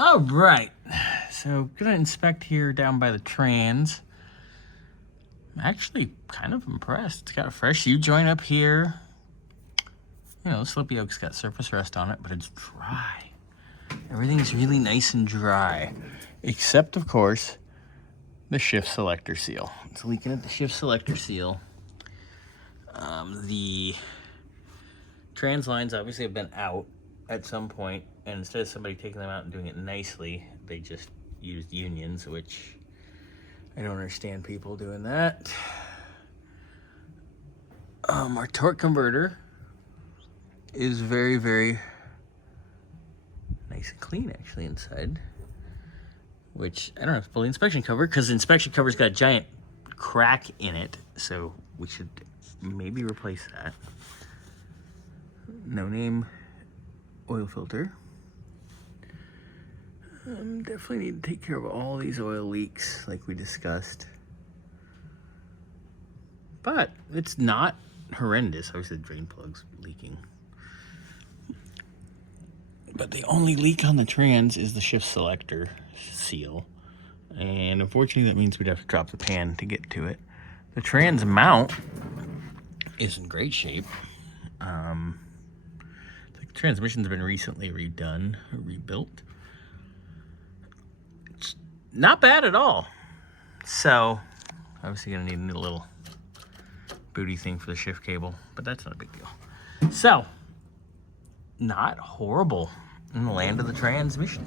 All right, so gonna inspect here down by the trans. I'm actually kind of impressed. It's got a fresh U-joint up here. You know, Slippy Oak's got surface rust on it, but it's dry. Everything's really nice and dry, except of course, the shift selector seal. It's leaking at the shift selector seal. The trans lines obviously have been out at some point, and instead of somebody taking them out and doing it nicely, they just used unions, which I don't understand people doing that. Our torque converter is very, very nice and clean actually inside, which I don't have to pull the inspection cover because the inspection cover's got a giant crack in it, so we should maybe replace that. No name oil filter. Definitely need to take care of all these oil leaks like we discussed. But it's not horrendous. Obviously the drain plug's leaking. But the only leak on the trans is the shift selector seal. And unfortunately that means we'd have to drop the pan to get to it. The trans mount is in great shape. The transmission's been recently redone, rebuilt. It's not bad at all. So, obviously gonna need a new little booty thing for the shift cable, but that's not a big deal. So, not horrible in the land of the transmission.